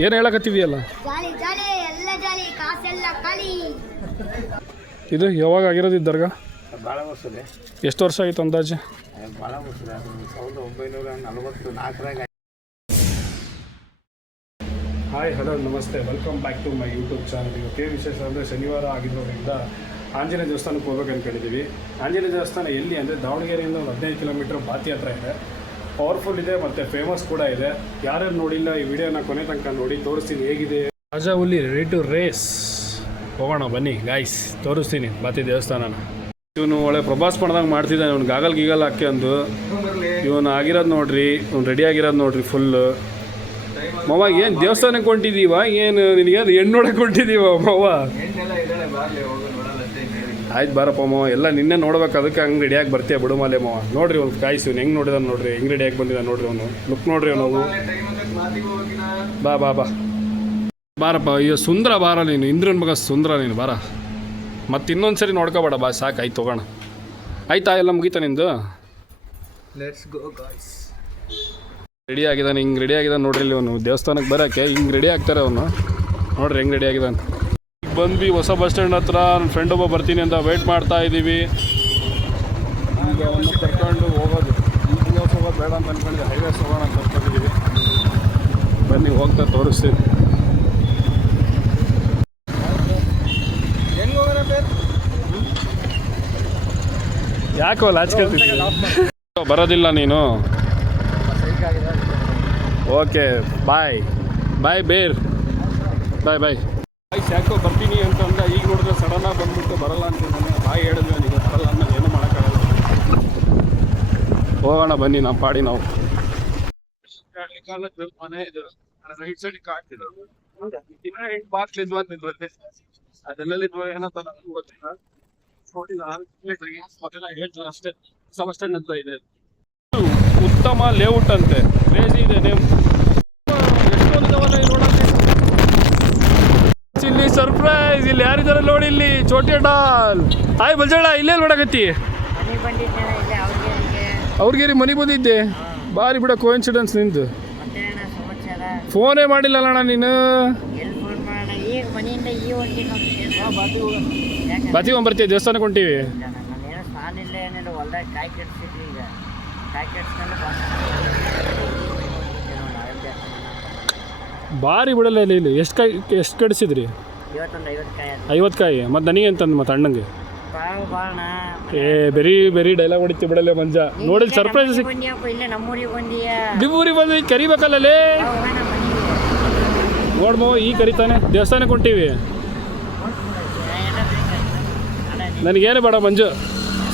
ಏನು ಹೇಳಕತ್ತಿದೆಯಲ್ಲ ಇದು ಯಾವಾಗ ಆಗಿರೋದು ದರ್ಗಾ? ಭಾಳ ವರ್ಷ ಎಷ್ಟು ವರ್ಷ ಆಯಿತು ಅಂದಾಜು? ಭಾಳ ವರ್ಷ 1944 ಹಾಯ್ ಹಲೋ ನಮಸ್ತೆ, welcome back to my YouTube channel. ಇವತ್ತೇ ವಿಶೇಷ ಅಂದರೆ ಶನಿವಾರ ಆಗಿರೋದ್ರಿಂದ ಆಂಜನೇಯ ದೇವಸ್ಥಾನಕ್ಕೆ ಹೋಗ್ಬೇಕು ಅಂದ್ಕೊಂಡಿದ್ದೀವಿ. ಆಂಜನೇಯ ದೇವಸ್ಥಾನ ಎಲ್ಲಿ ಅಂದರೆ ದಾವಣಗೆರೆಯಿಂದ ಒಂದು 15 ಕಿಲೋಮೀಟ್ರ್ ಬಾತಿ ಹತ್ರ ಇದೆ. ಪವರ್ಫುಲ್ ಇದೆ ಮತ್ತು ಫೇಮಸ್ ಕೂಡ ಇದೆ. ಯಾರ್ಯಾರು ನೋಡಿಲ್ಲ ಈ ವಿಡಿಯೋನ ಕೊನೆ ತನಕ ನೋಡಿ, ತೋರಿಸ್ತೀನಿ ಹೇಗಿದೆ. ರಾಜಾ ಹುಲಿ ರೆಡಿ ಟು ರೇಸ್. ಹೋಗೋಣ ಬನ್ನಿ ಗಾಯ್ಸ್, ತೋರಿಸ್ತೀನಿ ಬಾತಿ ದೇವಸ್ಥಾನನ. ಇವನು ಒಳ್ಳೆ ಪ್ರಭಾಸ್ ಪಡ್ದಂಗೆ ಮಾಡ್ತಿದ್ದಾನೆ. ಇವನು ಗಾಗಲ್ ಗೀಗಲ್ ಹಾಕಿ ಅಂದು ಇವನು ಆಗಿರೋದು ನೋಡ್ರಿ, ಇವ್ನು ರೆಡಿ ಆಗಿರೋದು ನೋಡ್ರಿ ಫುಲ್ಲು. ಮವ ಏನು ದೇವಸ್ಥಾನಕ್ಕೆ ಹೊಂಟಿದ್ದೀವ, ಏನು ನಿನಗೆ ಅದು ಹೆಣ್ಣು ನೋಡಕ್ಕೆ ಹೊಂಟಿದ್ದೀವ ಮವ? ಆಯ್ತು ಬಾರಪ್ಪ ಮವ, ಎಲ್ಲ ನಿನ್ನೆ ನೋಡ್ಬೇಕು, ಅದಕ್ಕೆ ಹಂಗೆ ರೆಡಿಯಾಗಿ ಬರ್ತೀಯ ಬಿಡುಮಾಲೆ ಮವ. ನೋಡ್ರಿ ಅವ್ನು ಕಾಯಿಸಿ ಇವ್ನು ಹೆಂಗೆ ನೋಡಿದಾನೆ ನೋಡ್ರಿ, ಹೆಂಗೆ ರೆಡಿಯಾಗಿ ಬಂದಿದ್ದಾನೆ ನೋಡ್ರಿ. ಅವನು ಲುಕ್ ನೋಡ್ರಿ ಅವನು. ಬಾ ಬಾ ಬಾ ಬಾರಪ್ಪ. ಅಯ್ಯೋ ಸುಂದರ ಬಾರ ನೀನು, ಇಂದ್ರನ ಮಗ ಸುಂದರ ನೀನು ಬಾರ. ಮತ್ತು ಇನ್ನೊಂದು ಸರಿ ನೋಡ್ಕೋಬೇಡ ಬಾ, ಸಾಕು ಆಯ್ತು ತೊಗೋಣ. ಆಯ್ತಾ ಎಲ್ಲ ಮುಗೀತಾ ನಿಂದು? Let's go guys. ರೆಡಿ ಆಗಿದ್ದಾನೆ, ಹಿಂಗೆ ರೆಡಿ ಆಗಿದ್ದಾನೆ ನೋಡ್ರಿ. ಇಲ್ಲಿ ಅವನು ದೇವಸ್ಥಾನಕ್ಕೆ ಬರೋಕ್ಕೆ ಹಿಂಗೆ ರೆಡಿ ಆಗ್ತಾರೆ ಅವನು. ನೋಡ್ರಿ ಹೆಂಗೆ ರೆಡಿ ಆಗಿದ್ದಾನೆ. ಈಗ ಬಂದ್ವಿ ಹೊಸ ಬಸ್ ಸ್ಟ್ಯಾಂಡ್ ಹತ್ರ. ನನ್ನ ಫ್ರೆಂಡ್ ಒಬ್ಬ ಬರ್ತೀನಿ ಅಂತ ವೆಯ್ಟ್ ಮಾಡ್ತಾ ಇದ್ದೀವಿ. ಈಗ ಅವನ್ನ ಕರ್ಕೊಂಡು ಹೋಗೋದು. ಈಗ ಹೋಗೋದು ಬೇಡ ಅಂತ ಅಂದ್ಕೊಂಡಿದ್ದೆ, ಹೈವೇಸ್ ಹೋಗೋಣ ಅಂತ ಅಂದ್ಕೊಂಡಿದ್ದೀವಿ. ಬನ್ನಿ ಹೋಗ್ತಾ ತೋರಿಸ್ತೀನಿ. ಯಾಕೋ ಲಾಚ್ಕೊಳ್ತಿದ್ದೆ? ಬರೋದಿಲ್ಲ ನೀನು? ಓಕೆ ಬಾಯ್ ಬಾಯ್ ಬೇರ್ ಬಾಯ್ ಬಾಯ್. ಯಾಕೋ ಬರ್ತೀನಿ ಅಂತ ಅಂದ, ಈಗ ನೋಡಿದ್ರೆ ಸಡನ್ನಾಗಿ ಬಂದ್ಬಿಟ್ಟು ಬರಲ್ಲ ಅಂತ ಬಾಯ್ ಹೇಳಿದ್ವಿ. ನೀವು ಬರಲ್ಲ ಅನ್ನೋ ಏನೂ ಮಾಡೋಕ್ಕಾಗಲ್ಲ. ಹೋಗೋಣ ಬನ್ನಿ ನಮ್ಮ ಪಾಡಿ ನಾವು. ಮನೆ ಇದು ರೈಟ್ ಸೈಡ್ ಕಾಡ್ತಿದ್ರು, ಅದೆಲ್ಲ ಏನೋ ಗೊತ್ತಿಲ್ಲ. ಅಷ್ಟೇ ಹೊಸ ಬಸ್ ಸ್ಟ್ಯಾಂಡ್ ಅಂತ ಇದೆ. ಉತ್ತಮ ಲೇಔಟ್ ಅಂತೆ, ಕ್ರೇಜಿ ಇದೆ ನೇಮ್. ಇಲ್ಲಿ ಸರ್ಪ್ರೈಸ್, ಇಲ್ಲಿ ಯಾರಿದ್ದಾರೆ ನೋಡಿ, ಇಲ್ಲಿ ಚೋಟಿ ಡಾಲ್. ಹಾಯ್ ಬಲ್ಜಾಳ, ಇಲ್ಲೇ ನೋಡಕತ್ತಿ? ಅವ್ರಿಗೇರಿ ಮನೆ ಬಂದಿದ್ದೆ. ಬಾರಿ ಬಿಡ ಕೋಇನ್ಸಿಡೆನ್ಸ್ ನಿಂದು. ಫೋನೇ ಮಾಡಿಲ್ಲಲ್ಲ ಅಣ್ಣ ನೀನು. ಬಾತಿಗೆ ಬರ್ತೀವಿ, ದೇವಸ್ಥಾನಕ್ಕೆ ಹೊಂಟೀವಿ. ಬಾರಿ ಬಿಡಲ್ಲ ಇಲ್ಲಿ. ಎಷ್ಟು ಕಡಿಸಿದ್ರಿ? 50 ಕಾಯಿ. ಮತ್ತು ನನಗೆ ಅಂತಂದು ಮತ್ತೆ ಅಣ್ಣಂಗೆ ಬೆರಿ ಡೈಲಾಗ್ ಹೊಡಿತಿ ಬಿಡಲ್ಲ ಮಂಜ. ನೋಡಿ ಸರ್ಪ್ರೈಸ್ ನಿಮ್ಮೂರಿಗೆ ಬಂದು ಕರಿಬೇಕಲ್ಲೇ. ನೋಡ್ಮೋ ಈಗ ಕರಿತಾನೆ. ದೇವಸ್ಥಾನಕ್ಕೆ ಹೊಂಟೀವಿ. ನನಗೇನು ಬೇಡ ಮಂಜು,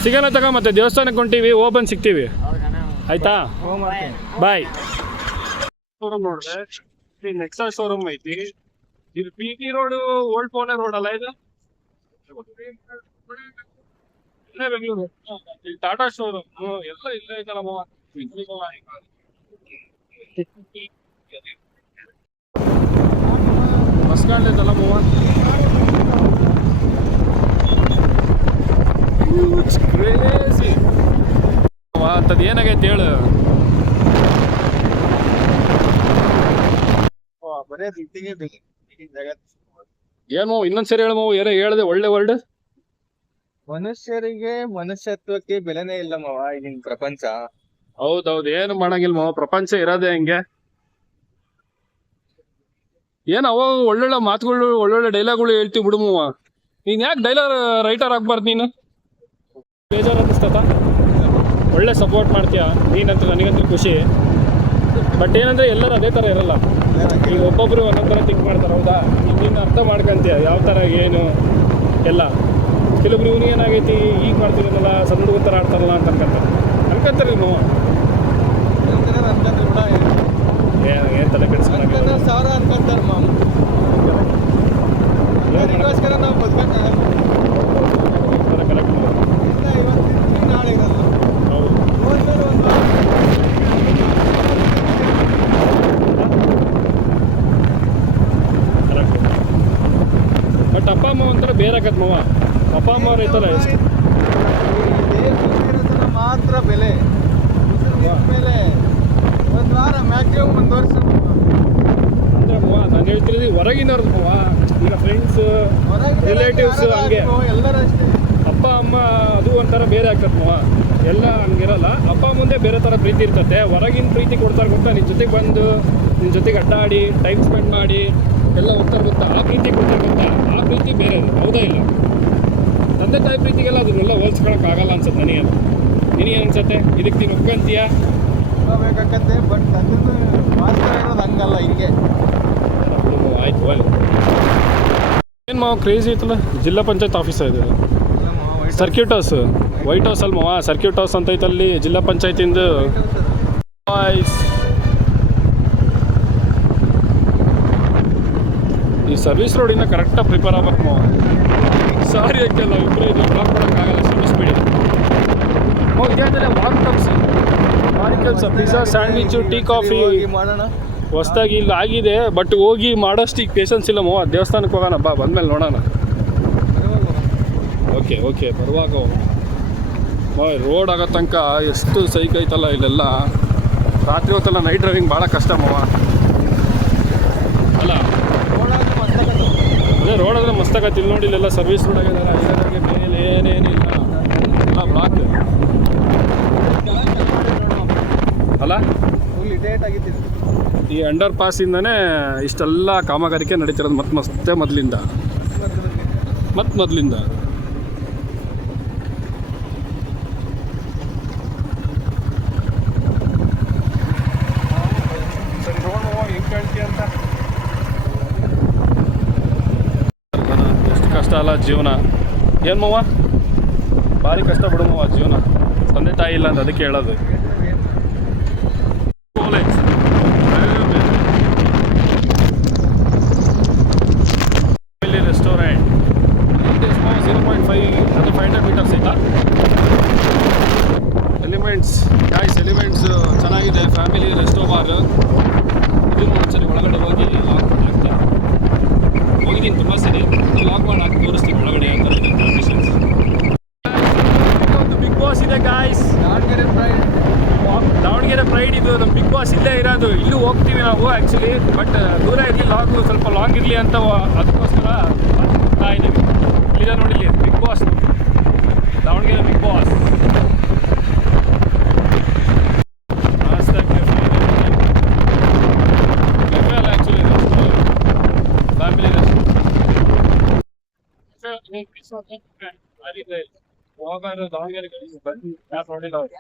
ಸಿಗೋಣ ತಗ. ಮತ್ತೆ ದೇವಸ್ಥಾನಕ್ಕೆ ಹೊಂಟೀವಿ, ಓಪನ್ ಸಿಗ್ತೀವಿ ಆಯ್ತಾ? ಬಾಯ್. ಶೋರೂಮ್ ನೋಡ್ರೆ ನೆಕ್ಸಾ ಶೋರೂಮ್ ಐತಿ. ಇದು PT ರೋಡ್, ಓಲ್ಡ್ ಪೋನೆ ರೋಡ್ ಅಲ್ಲ ಇದು? ಇಲ್ಲೇ ಬೆಂಗಳೂರು. ಇಲ್ಲಿ ಟಾಟಾ ಶೋರೂಮ್ ಎಲ್ಲ ಇಲ್ಲೇ ಐತಲ್ಲಮ್ಮ. ಬಸ್ ಸ್ಟ್ಯಾಂಡ್ ಐತಲ್ಲ ಮೂವ. ಕ್ರೇಜಿ ಅಂತದ್ ಏನಾಗೈತೆ ಹೇಳು. ಏನು ಇನ್ನೊಂದ್ಸರಿ ಹೇಳ ಮಾವು, ಏನೋ ಹೇಳ್ದೆ ಒಳ್ಳೆ ವರ್ಡ್. ಮನುಷ್ಯರಿಗೆ ಮನುಷ್ಯತ್ವಕ್ಕೆ ಬೆಲೆನೇ ಇಲ್ಲ ಮಾವ ಈಗಿನ ಪ್ರಪಂಚ. ಹೌದೌದು, ಏನು ಮಾಡಂಗಿಲ್ಲ ಮಾವ, ಪ್ರಪಂಚ ಇರೋದೇ ಹಂಗೆ. ಏನು ಅವಾಗ ಒಳ್ಳೊಳ್ಳೆ ಮಾತುಗಳು, ಒಳ್ಳೊಳ್ಳೆ ಡೈಲಾಗ್ಗಳು ಹೇಳ್ತೀವಿ ಬಿಡು ಮಾವ. ನೀನು ಯಾಕೆ ಡೈಲಾಗ್ ರೈಟರ್ ಆಗ್ಬಾರ್ದು ನೀನು? ಬೇಜಾರು ಅನ್ನಿಸ್ತತ? ಒಳ್ಳೆ ಸಪೋರ್ಟ್ ಮಾಡ್ತೀಯ ನೀನಂತ, ನನಗಂತೂ ಖುಷಿ. ಬಟ್ ಏನಂದರೆ ಎಲ್ಲರೂ ಅದೇ ಥರ ಇರಲ್ಲ. ಈಗ ಒಬ್ಬೊಬ್ಬರು ಒಂದೊಂದು ಥರ ಥಿಂಕ್ ಮಾಡ್ತಾರೆ, ಹೌದಾ? ನೀನು ಅರ್ಥ ಮಾಡ್ಕೊಂತೀಯ ಯಾವ ಥರ ಏನು ಎಲ್ಲ. ಕೆಲವೊಬ್ರು ಇವನು ಏನಾಗೈತಿ ಈಗ ಮಾಡ್ತಿದ್ದೀನಲ್ಲ, ಸಣ್ಣ ಹುಡುಗ ಥರ ಆಡ್ತಾರಲ್ಲ ಅಂತ ಅನ್ಕೊಂತಾರೆ ನೀವು. ಏನು ತಲೆ ಕೆಡಿಸ್ಕೊಂಡು ಸಾವಿರ ಅನ್ಕೊಂತಾರೆ ಮಾಮ. ಅದಕ್ಕೋಸ್ಕರ ನಾವು ಬದುಕಕ್ಕಾಗಲ್ಲ. ನಾಳೆ ಇರಲ್ಲ. ಹೌದು. ಬಟ್ ಅಪ್ಪ ಅಮ್ಮ ಒಂಥರ ಬೇರೆ ಆಗತ್ತೆ ಮಾವ. ಅಪ್ಪ ಅಮ್ಮ ಅವ್ರು ಐತಲ್ಲ ಎಷ್ಟು ಮಾತ್ರ ಬೆಲೆ. ಮೇಲೆ ಒಂದು ವಾರ ಮ್ಯಾಕ್ಸಿಮಮ್ 1 ವರ್ಷ. ಅಂದರೆ ನಾನು ಹೇಳ್ತಿರೋದು ಹೊರಗಿನವ್ರದ್ದು ಮಾವ. ಈಗ ಫ್ರೆಂಡ್ಸ್ ರಿಲೇಟಿವ್ಸ್ ಹಂಗೆ ಎಲ್ಲರೂ ಅಷ್ಟೇ. ಅಪ್ಪ ಅಮ್ಮ ಅದು ಒಂಥರ ಬೇರೆ ಆಗ್ತದೆ ಮಾವ. ಎಲ್ಲ ಹಂಗಿರಲ್ಲ. ಅಪ್ಪ ಮುಂದೆ ಬೇರೆ ಥರ ಪ್ರೀತಿ ಇರ್ತದೆ. ಹೊರಗಿನ ಪ್ರೀತಿ ಕೊಡ್ತಾರೆ ಗೊತ್ತಾ, ನಿನ್ನ ಜೊತೆಗೆ ಬಂದು ನಿನ್ನ ಜೊತೆಗೆ ಅಡ್ಡಾಡಿ ಟೈಮ್ ಸ್ಪೆಂಡ್ ಮಾಡಿ ಎಲ್ಲ ಹೋಗ್ತಾರೆ ಗೊತ್ತಾ, ಆ ಪ್ರೀತಿ ಕೊಡ್ತಾರೆ ಗೊತ್ತಾ, ಆ ಪ್ರೀತಿ ಬೇರೆ. ಹೌದಾ ಇಲ್ಲ? ತಂದೆ ತಾಯಿ ಪ್ರೀತಿಗೆಲ್ಲ ಅದನ್ನೆಲ್ಲ ಹೋಲ್ಸ್ಕೊಳಕ್ಕಾಗಲ್ಲ ಅನ್ಸುತ್ತೆ ನನಗೆ. ನಿನಗೇನು ಅನ್ಸುತ್ತೆ? ಇದಕ್ಕೆ ನೀನು ಒಪ್ಕೊಂತೀಯಾ? ಬೇಕಾಗತ್ತೆ, ಬಟ್ ಅದನ್ನು ವಾಸ್ತವ ಇರೋದು ಹಂಗಲ್ಲ, ಹಿಂಗೆ. ಆಯ್ತು ಒಳ್ಳೆ ಏನು ಮಾವ ಕ್ರೇಜಿ ಐತಲ್ಲ. ಜಿಲ್ಲಾ ಪಂಚಾಯತ್ ಆಫೀಸ ಇದು. ಸರ್ಕ್ಯೂಟ್ ಹೌಸ್, ವೈಟ್ ಹೌಸ್ ಅಲ್ಲಿ ಮಾವ. ಸರ್ಕ್ಯೂಟ್ ಹೌಸ್ ಅಂತ ಐತಲ್ಲಿ ಜಿಲ್ಲಾ ಪಂಚಾಯತಿಂದು. ಈ ಸರ್ವಿಸ್ ರೋಡಿಂದ ಕರೆಕ್ಟಾಗಿ ಪ್ರಿಪೇರ್ ಆಗ್ಬೇಕು ಮಾವ. ಸಾರಿ ಯಾಕೆಲ್ಲ ಇಬ್ಬರೇ ಇದು ಬ್ಲಾಕ್ ಮಾಡೋಕ್ಕಾಗಲ್ಲ, ಕ್ಷಮಿಸ್ಬೇಡಿ. ಇದೇ ವಾಕ್ ಕಪ್ಸ್ ಭಾರಿ ಕೆಲಸ. ಪಿಜ್ಜಾ, ಸ್ಯಾಂಡ್ವಿಚ್ಚು, ಟೀ, ಕಾಫಿ ಮಾಡೋಣ. ಹೊಸ್ದಾಗಿ ಇಲ್ಲಿ ಆಗಿದೆ, ಬಟ್ ಹೋಗಿ ಮಾಡೋಷ್ಟು ಈಗ ಪೇಷನ್ಸ್ ಇಲ್ಲ ಮಾವ. ದೇವಸ್ಥಾನಕ್ಕೆ ಹೋಗೋಣ ಬಾ, ಬಂದಮೇಲೆ ನೋಡೋಣ. ಓಕೆ ಬರುವಾಗ ರೋಡ್ ಆಗೋ ತನಕ ಎಷ್ಟು ಸೈಕ್ ಐತಲ್ಲ ಇಲ್ಲೆಲ್ಲ. ರಾತ್ರಿ ಹೊತ್ತಲ್ಲ ನೈಟ್ ಡ್ರೈವಿಂಗ್ ಭಾಳ ಕಷ್ಟ ಮಾವ. ಅಲ್ಲ ಅದೇ ರೋಡ್ ಆದರೆ ಮಸ್ತಾಗತ್ತೆ. ಇಲ್ಲಿ ನೋಡಿ ಇಲ್ಲೆಲ್ಲ ಸರ್ವಿಸ್ ರೋಡ್ ಆಗಿದೆಲ್ಲ. ಇಲ್ಲದಾಗೆ ಮೇಲೆ ಏನೇನಿಲ್ಲ, ಎಲ್ಲ ಬ್ಲಾಕ್ ಅಲ್ಲ. ಫುಲ್ ಡೇಟ್ ಆಗಿತ್ತು. ಈ ಅಂಡರ್ ಪಾಸಿಂದನೇ ಇಷ್ಟೆಲ್ಲ ಕಾಮಗಾರಿಕೆ ನಡೀತಿರೋದು ಮತ್ತೆ ಮೊದಲಿಂದ. ಸರಿ ನೋಡುವ ಹೆಂಗೆ ಕಾಣ್ತೀಯ ಅಂತ. ಎಷ್ಟು ಕಷ್ಟ ಅಲ್ಲ ಜೀವನ. ಏನು ಮಾವ, ಭಾರಿ ಕಷ್ಟ ಬಿಡು ಮಾವ ಜೀವನ. ತಂದೆ ತಾಯಿ ಇಲ್ಲ ಅಂತ ಅದಕ್ಕೆ ಹೇಳೋದು. ಕಾಲೇಜ್ ರೆಸ್ಟೋರೆಂಟ್ 0.5 ಅದು 500 ಮೀಟರ್ಸ್ ಐತಾ. ಎಲಿಮೆಂಟ್ಸ್ ಎಲಿಮೆಂಟ್ಸ್ ಚೆನ್ನಾಗಿದೆ. Family resto bar. ಇದನ್ನು ಒಂದ್ಸರಿ ಒಳಗಡೆ ಹೋಗಿ ಲಾಕ್ ಆಗ್ತಾ ಹೋಗಿದ್ದೀನಿ ತುಂಬ ಸರಿ. ಲಾಕ್ ಮಾಡಿ ಹಾಕಿ ತೋರಿಸ್ತೀನಿ ಒಳಗಡೆ ಅಂತ ಕಂಡೀಷನ್ಸ್. ಒಂದು ಬಿಗ್ ಬಾಸ್ ಇದೆ ಗಾಯ್ಸ್. ದಾವಣಗೆರೆ ಪ್ರೈಡ್ ಇದು. ನಮ್ಮ ಬಿಗ್ ಬಾಸ್ ಇಲ್ಲೇ ಇರೋದು. ಇಲ್ಲೂ ಹೋಗ್ತೀವಿ ನಾವು ಆ್ಯಕ್ಚುಲಿ, ಬಟ್ ದೂರ ಇರಲಿ, ಸ್ವಲ್ಪ ಲಾಂಗ್ ಇರಲಿ ಅಂತ ಅದಕ್ಕೋಸ್ಕರ ಹೋಗ್ತಾ ಇದ್ದೀವಿ. ಇಲ್ಲಿದೆ ನೋಡಿ big boss, Davanagere big boss. Actually family ಹೋಗಾರು ದಾವಣಗೆರೆಗೆ ಬಂದು ಯಾರು ನೋಡಿಲ್ಲ ಅವ್ರು.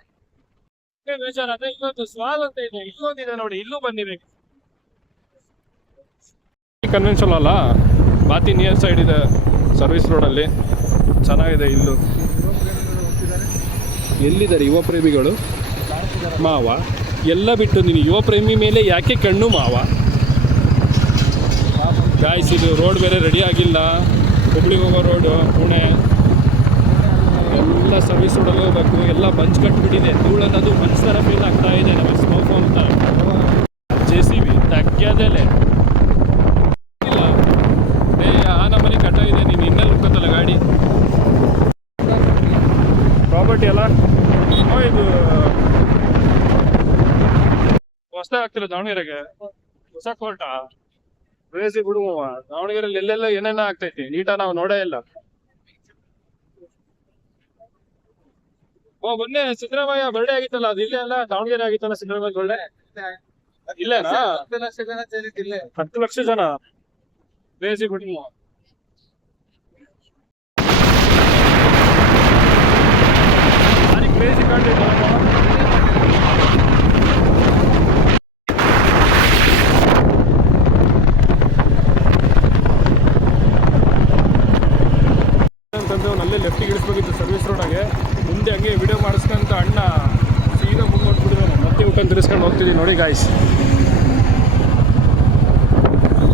ಅದೇ ಇವತ್ತು ಸ್ವಾಲ್ ಅಂತ ಇದೆ, ಇಲ್ಲೊಂದಿದೆ ನೋಡಿ, ಇಲ್ಲೂ ಬಂದಿಬೇಕು. ಕನ್ವೆನ್ಷನ್ ಅಲ್ಲ, ಬಾತಿ ನಿಯರ್ ಸೈಡ್ ಇದೆ, ಸರ್ವಿಸ್ ರೋಡಲ್ಲಿ ಚೆನ್ನಾಗಿದೆ. ಇಲ್ಲೂ ಎಲ್ಲಿದ್ದಾರೆ ಯುವ ಪ್ರೇಮಿಗಳು ಮಾವ? ಎಲ್ಲ ಬಿಟ್ಟು ನೀನು ಯುವ ಪ್ರೇಮಿ ಮೇಲೆ ಯಾಕೆ ಕಣ್ಣು ಮಾವ? ಗಾಯ್ಸ್ ಇದು ರೋಡ್ ಬೇರೆ ರೆಡಿ ಆಗಿಲ್ಲ. ಹುಬ್ಳಿಗೆ ಹೋಗೋ ರೋಡು ಪುಣೆ ಎಲ್ಲ ಸರ್ವಿಸ್ ರೋಡಲ್ಲಿ ಹೋಗ್ಬೇಕು. ಎಲ್ಲ ಮಂಜು ಕಟ್ಟಿಬಿಟ್ಟಿದೆ. ಧೂಳು ಅನ್ನೋದು ಮನ್ಸು ಥರ ಫೀಲ್ ಆಗ್ತಾ ಇದೆ. ನಮ್ಮ ಸ್ನೋಫಾಲ್ ಅಂತ JCB ತಗ್ಗದಲ್ಲೇ ಇಲ್ಲ. ಆ ನಮ್ಮನೆ ಕಟ್ಟ ಇದೆ. ನೀನು ಇನ್ನೆಲ್ಲ ಹೋಗ್ತಲ್ಲ ಗಾಡಿ ಪ್ರಾಪರ್ಟಿ ಅಲ್ಲ. ಇದು ಹೊಸದಾಗಿ ಆಗ್ತಿಲ್ಲ ದಾವಣಗೆರೆಗೆ, ಹೊಸ ಕೋರ್ಟ. ಕ್ರೇಜಿ ಬಿಡುವ. ದಾವಣಗೆರೆಯಲ್ಲಿ ಎಲ್ಲೆಲ್ಲ ಏನೇನ ಆಗ್ತೈತಿ ನೀಟಾಗಿ ನಾವು ನೋಡೇ ಇಲ್ಲ. ಮೊನ್ನೆ ಸಿದ್ದರಾಮಯ್ಯ ಬರ್ಡೇ ಆಗಿತ್ತಲ್ಲ, ಅದು ಇಲ್ಲೇ ಅಲ್ಲ, ದಾವಣಗೆರೆ ಆಗಿತ್ತಲ್ಲ ಸಿದ್ದರಾಮಯ್ಯ ಬರ್ಡೇ. ಇಲ್ಲೇನಾ? 10 ಲಕ್ಷ ಜನ. ಕ್ರೇಜಿ ಬಿಡುವ. ಕ್ರೇಜಿ ಕಾಣ್ತೈತೆ. ಅಂತಂದ್ರೆ ಅಲ್ಲೇ ಲೆಫ್ಟಿಗೆ ಇಳಿಸ್ಬೇಕಿತ್ತು ಸರ್ವಿಸ್ ರೋಡಾಗೆ. ಮುಂದೆ ಹಂಗೆ ವಿಡಿಯೋ ಮಾಡಿಸ್ಕೊಂತ ಅಣ್ಣ ಸೀದಾ ಮುಂದೆ ಹೊಟ್ಬಿಡಿದ್ರು. ಮತ್ತೆ ಊಟನ್ನು ತಿರ್ಸ್ಕೊಂಡು ಹೋಗ್ತಿದ್ದೀವಿ ನೋಡಿ ಗಾಯ್ಸ್.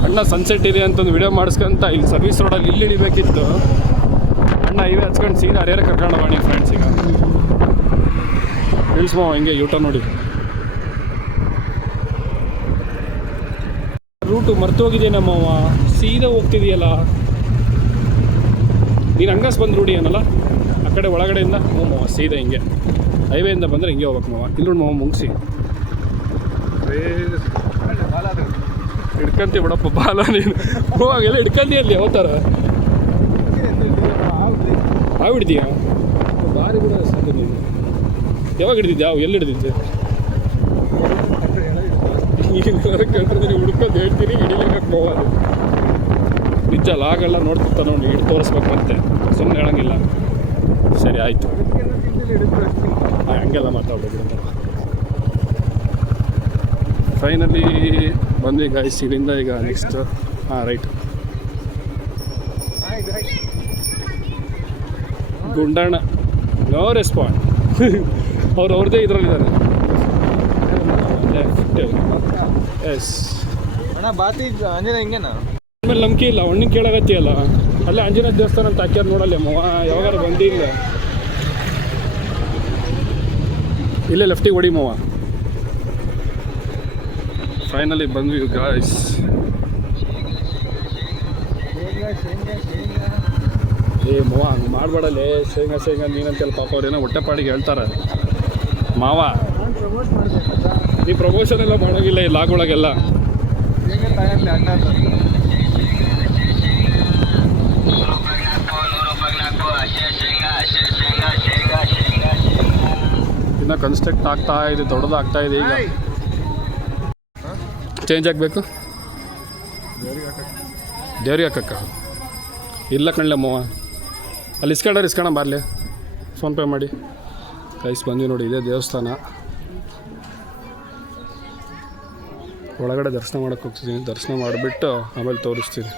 ಅಣ್ಣ ಸನ್ಸೆಟ್ ಇದೆ ಅಂತಂದು ವಿಡಿಯೋ ಮಾಡಿಸ್ಕೊಂತ ಇಲ್ಲಿ ಸರ್ವಿಸ್ ರೋಡಲ್ಲಿ ಇಲ್ಲಿ ಹಿಡಿಬೇಕಿತ್ತು. ಅಣ್ಣ ಇವೇ ಹಚ್ಕೊಂಡು ಸೀದಾ ಹರಿಯರ ಕರ್ಕೊಂಡು ಬನ್ನಿ ಫ್ರೆಂಡ್ಸ್. ಈಗ ಇಳಿಸ್ಮೋ ಹಿಂಗೆ ಊಟ ನೋಡಿ. ರೂಟು ಮರ್ತೋಗಿದೆ ನಮ್ಮವ. ಸೀದಾ ಹೋಗ್ತಿದೆಯಲ್ಲ ನೀನು. ಹಂಗಾಸ್ ಬಂದು ರೂಢಿ ಏನಲ್ಲ ಆ ಕಡೆ ಒಳಗಡೆಯಿಂದ. ಮಾವ ಸೀದಾ ಹಿಂಗೆ ಹೈವೇಯಿಂದ ಬಂದರೆ ಹಿಂಗೆ ಹೋಗ್ಬೇಕು ಮಾವ. ಇಲ್ಲಿ ಮಾವ ಮುಗಿಸಿ ಹಿಡ್ಕಂತೀವಿ ಬಿಡಪ್ಪ ಬಾಲ ನೀನು ಹೋಗೆಲ್ಲ ಹಿಡ್ಕಂತೀಯ ಅಲ್ಲಿ ಯಾವ ಥರ ಹಿಡ್ದೀಯಾ ಭಾರಿ ಬಿಡ ಸಾಕು ನೀನು ಯಾವಾಗ ಹಿಡ್ದಿದ್ದೆ ಯಾವ ಎಲ್ಲಿ ಹಿಡ್ದಿದ್ದೆ ಈಗ ಕೇಳ್ತಿದ್ದೀನಿ ಹುಡ್ಕೊಂಡು ಹೇಳ್ತೀನಿ ಹಿಡಿಲಿಕ್ಕೆ ಹೋಗೋದು ನಿಜ ಲಾಗೆಲ್ಲ ನೋಡ್ತಿರ್ತಾನೆ ನೋಡಿ ಹಿಡಿದು ತೋರಿಸ್ಬೇಕಂತೆ ಸುಮ್ಮನೆ ಹೇಳಂಗಿಲ್ಲ ಸರಿ ಆಯಿತು ಹಂಗೆಲ್ಲ ಮಾತಾಡೋದು ಫೈನಲಿ ಬಂದ್ವಿ ಗಾಯ್ಸ್ ಇಲ್ಲಿಂದ ಈಗ next right Gundanna no respond ಅವ್ರದ್ದೇ ಇದರಲ್ಲಿದ್ದಾರೆ ಎಸ್ ಅಣ್ಣ ಬಾತಿ ಅಂಜನ ಹಿಂಗೇನಾ ಆಮೇಲೆ ನಂಬಿಕೆ ಇಲ್ಲ ಒಣ್ಣಿಗೆ ಕೇಳಾಗತ್ತಿಯಲ್ಲ ಅಲ್ಲೇ ಆಂಜನೇಯ ದೇವಸ್ಥಾನ ಅಂತ ಹಾಕ್ಯಾರ ನೋಡಲ್ಲ ಯಾವಾಗಾರು ಬಂದಿಲ್ಲ ಇಲ್ಲೇ ಲೆಫ್ಟಿಗೆ ಹೊಡಿ ಮವ ಫೈನಲಿ ಬಂದ್ವಿ ಗಾಯ್ಸ್ ಏ ಮವ ಹಂಗೆ ಮಾಡಬೇಡಲ್ಲೇ ಶೇಂಗಾ ನೀನಂತೆಲ್ಲ ಪಾಪ ಅವ್ರೇನೋ ಹೊಟ್ಟೆಪಾಡಿಗೆ ಹೇಳ್ತಾರೆ ಮಾವ ನೀ ಪ್ರಮೋಷನ್ ಎಲ್ಲ ಮಾಡೋಂಗಿಲ್ಲ ಈ ಲಾಗೊಳಗೆಲ್ಲ ಇನ್ನು ಕನ್ಸ್ಟ್ರಕ್ಟ್ ಆಗ್ತಾ ಇದೆ ದೊಡ್ಡದಾಗ್ತಾ ಇದೆ ಈಗ ಚೇಂಜ್ ಆಗಬೇಕು ದೇವ್ರಿಗೆ ಹಾಕಕ್ಕ ಇಲ್ಲ ಕಣ್ಲಮ್ಮವ್ವ ಅಲ್ಲಿ ಇಸ್ಕೊಂಡ ಬಾರ್ಲಿ ಫೋನ್ಪೇ ಮಾಡಿ ಕೈಸ್ ಬಂದ್ವಿ ನೋಡಿ ಇದೇ ದೇವಸ್ಥಾನ ಒಳಗಡೆ ದರ್ಶನ ಮಾಡೋಕ್ಕೆ ಹೋಗ್ತಿದ್ದೀನಿ ದರ್ಶನ ಮಾಡಿಬಿಟ್ಟು ಆಮೇಲೆ ತೋರಿಸ್ತೀನಿ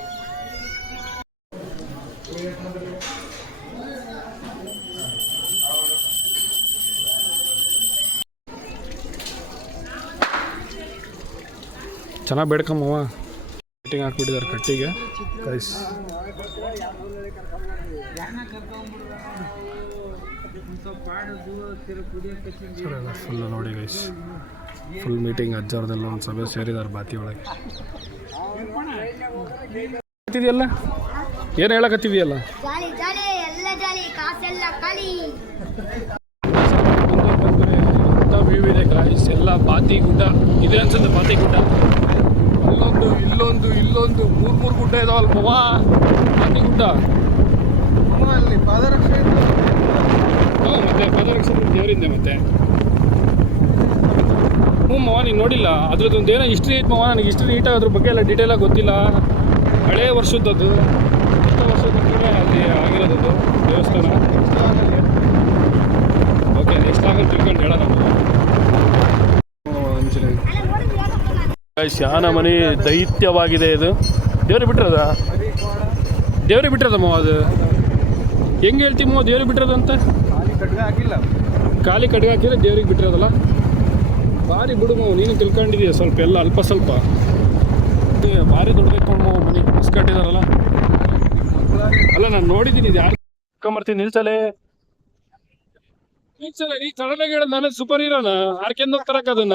ಚೆನ್ನಾಗಿ ಬೇಡ್ಕಮ್ಮವ್ವ ಕಟ್ಟಿಂಗ್ ಹಾಕ್ಬಿಟ್ಟಿದ್ದಾರೆ ಕಟ್ಟಿಗೆ ಕೈಸ್ ಫುಲ್ ನೋಡಿ ಗೈಸ್ ಫುಲ್ ಮೀಟಿಂಗ್ ಅಜ್ಜಾರದೆಲ್ಲ ಒಂದು ಸಭೆ ಸೇರಿದ್ದಾರೆ ಬಾತಿ ಒಳಗೆ ಇದೆಯಲ್ಲ ಏನು ಹೇಳಕತ್ತಿದೆಯಲ್ಲ ವ್ಯೂ ಇದೆ ಗಾಯ್ಸ್ ಎಲ್ಲ ಬಾತಿ ಗುಡ್ಡ ಇದೆ ಅನ್ಸುತ್ತೆ ಬಾತಿ ಗುಡ್ಡ ಇಲ್ಲೊಂದು ಮೂರು ಗುಡ್ಡ ಇದಾವಲ್ಲ ಮವಾ ಬಾತಿ ಗುಡ್ಡ ಅಲ್ಲಿ ಪಾದರಕ್ಷೆ ಮತ್ತೆ ಪಾದರಕ್ಷೆ ದೇವರಿಂದ ಮತ್ತೆ ಹ್ಞೂ ಮವ ನೀನು ನೋಡಿಲ್ಲ ಅದ್ರದ್ದೊಂದು ಏನೋ ಹಿಸ್ಟ್ರಿ ಐತೆ ಮವ ನನಗೆ ಹಿಸ್ಟ್ರಿ ನೀಟಾಗಿ ಅದ್ರ ಬಗ್ಗೆ ಎಲ್ಲ ಡೀಟೇಲಾಗಿ ಗೊತ್ತಿಲ್ಲ ಹಳೇ ವರ್ಷದ್ದು ಎಷ್ಟೋ ವರ್ಷದ ಮುಂಚೆ ಅಲ್ಲಿ ಆಗಿರೋದದು ದೇವಸ್ಥಾನ ಓಕೆ ನೆಕ್ಸ್ಟ್ ಆಗಲ್ಲಿ ತಿಳ್ಕೊಂಡು ಹೇಳೋಣ ಶಾನ ಮನೆ ದೈತ್ಯವಾಗಿದೆ ಇದು ದೇವ್ರಿಗೆ ಬಿಟ್ಟಿರೋದಮ್ಮ ಅದು ಹೆಂಗೆ ಹೇಳ್ತೀಮೋ ದೇವ್ರಿಗೆ ಬಿಟ್ಟಿರೋದಂತ ಖಾಲಿ ಕಡ್ಗೆ ಹಾಕಿದ್ರೆ ದೇವ್ರಿಗೆ ಬಿಟ್ಟಿರೋದಲ್ಲ ಭಾರಿ ಬಿಡು ನೀನು ತಿಳ್ಕೊಂಡಿದೀಯ ಸ್ವಲ್ಪ ಎಲ್ಲ ಅಲ್ಪ ಸ್ವಲ್ಪ ಭಾರಿ ದೊಡ್ಡದೈತೆ ಮನೆ ಬಸ್ ಕಟ್ಟಿದಾರಲ್ಲ ಅಲ್ಲ ನಾನು ನೋಡಿದ್ದೀನಿ ಇದು ಯಾರು ಕರ್ಕೊಂಬರ್ತೀನಿ ನಿಲ್ಸಲೇ ನೀ ಸಡನ್ನಾಗಿ ಹೇಳೋದು ನಾನು ಸೂಪರ್ ಹೀರೋನ ಆರ್ಕೆಂದು ಹೋಗ್ತಾರಕ್ಕ ಅದನ್ನ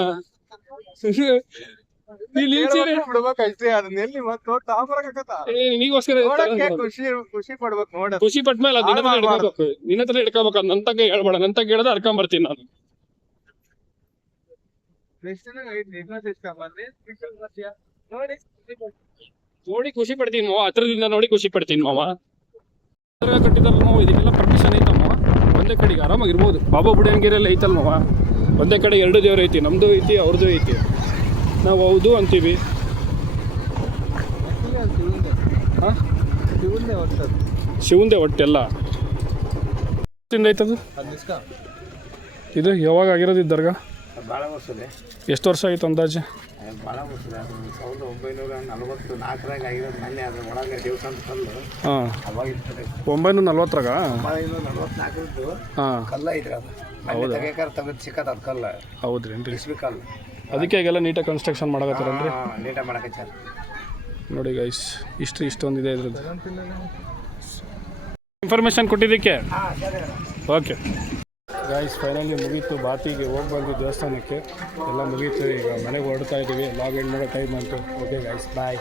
ಖುಷಿ ಪಟ್ಮೇಲೆ ನಿನ್ನ ಹತ್ರ ಹಿಡ್ಕೋಬೇಕು ನನ್ನ ತಗ ಹೇಳ್ಬೇಡ ನನ್ನ ತಗ ಹೇಳೋದು ಹಡ್ಕೊಂಬರ್ತೀನಿ ನಾನು ನೋಡಿ ಖುಷಿ ಪಡ್ತೀನಿ ಮಾವ ಹತ್ರದಿಂದ ನೋಡಿ ಖುಷಿ ಪಡ್ತೀನಿ ಮಾವ ಕಟ್ಟಿದಾರ ಮಾವ ಇದಕ್ಕೆಲ್ಲ ಪರ್ಮಿಷನ್ ಐತಮ್ಮ ಒಂದೇ ಕಡೆಗೆ ಆರಾಮಾಗಿರ್ಬೋದು ಬಾಬಾ ಬುಡನ್ಗಿರಿಯಲ್ಲಿ ಐತಲ್ ಮಾವ ಒಂದೇ ಕಡೆ 2 ದೇವ್ರು ಐತಿ ನಮ್ದು ಐತಿ ಅವ್ರದ್ದು ಐತಿ ನಾವು ಹೌದು ಅಂತೀವಿ ಶಿವಂದೇ ಒಟ್ಟೆಲ್ಲ ಐತದು ಇದು ಯಾವಾಗ ಆಗಿರೋದು ದರ್ಗಾ ಭಾಳ ವರ್ಷದೆ ಎಷ್ಟು ವರ್ಷ ಆಯಿತು ಅಂದಾಜು ಭಾಳ ವರ್ಷದ 1944 ಆಗಿರೋದು ಮೊನ್ನೆ ಅದ್ರ ಒಳಗೆ ದೇವಸ್ಥಾನ ಕಲ್ಲು ಹಾಂ ಅವಾಗ ಇರ್ತದೆ 940 1944 ಹಾಂ ಕಲ್ಲ ಐತ್ರಿ ಅದು ಹೌದು ತೆಗೆದು ಸಿಕ್ಕತ್ತ ಅದು ಕಲ್ಲು ಹೌದ್ರಿ ಏನ್ರಿ ಇಸ್ಬಿ ಕಲ್ಲು ಅದಕ್ಕೆ ಈಗೆಲ್ಲ ನೀಟಾಗಿ ಕನ್ಸ್ಟ್ರಕ್ಷನ್ ಮಾಡಕತ್ತಾರನ್ರಿ ನೀಟಾಗಿ ಮಾಡಕತ್ತಾರ ನೋಡಿ ಗೈಸ್ ಇಷ್ಟೊಂದಿದೆ ಇದ್ರದ್ದು ಇನ್ಫಾರ್ಮೇಷನ್ ಕೊಟ್ಟಿದ್ದಕ್ಕೆ ಓಕೆ ಗೈಸ್ ಫೈನಲಿ ಮುಗೀತು ಬಾತಿಗೆ ಹೋಗಿ ಬಂದು ದೇವಸ್ಥಾನಕ್ಕೆ ಎಲ್ಲ ಮುಗೀತು ಈಗ ಮನೆಗೆ ಹೊರಡ್ತಾ ಇದ್ದೀವಿ ಲಾಗ್ ಎಂಡ್ ಮಾಡೋ ಟೈಮ್ ಅಂತು ಓಕೆ ಗೈಸ್ ಬಾಯ್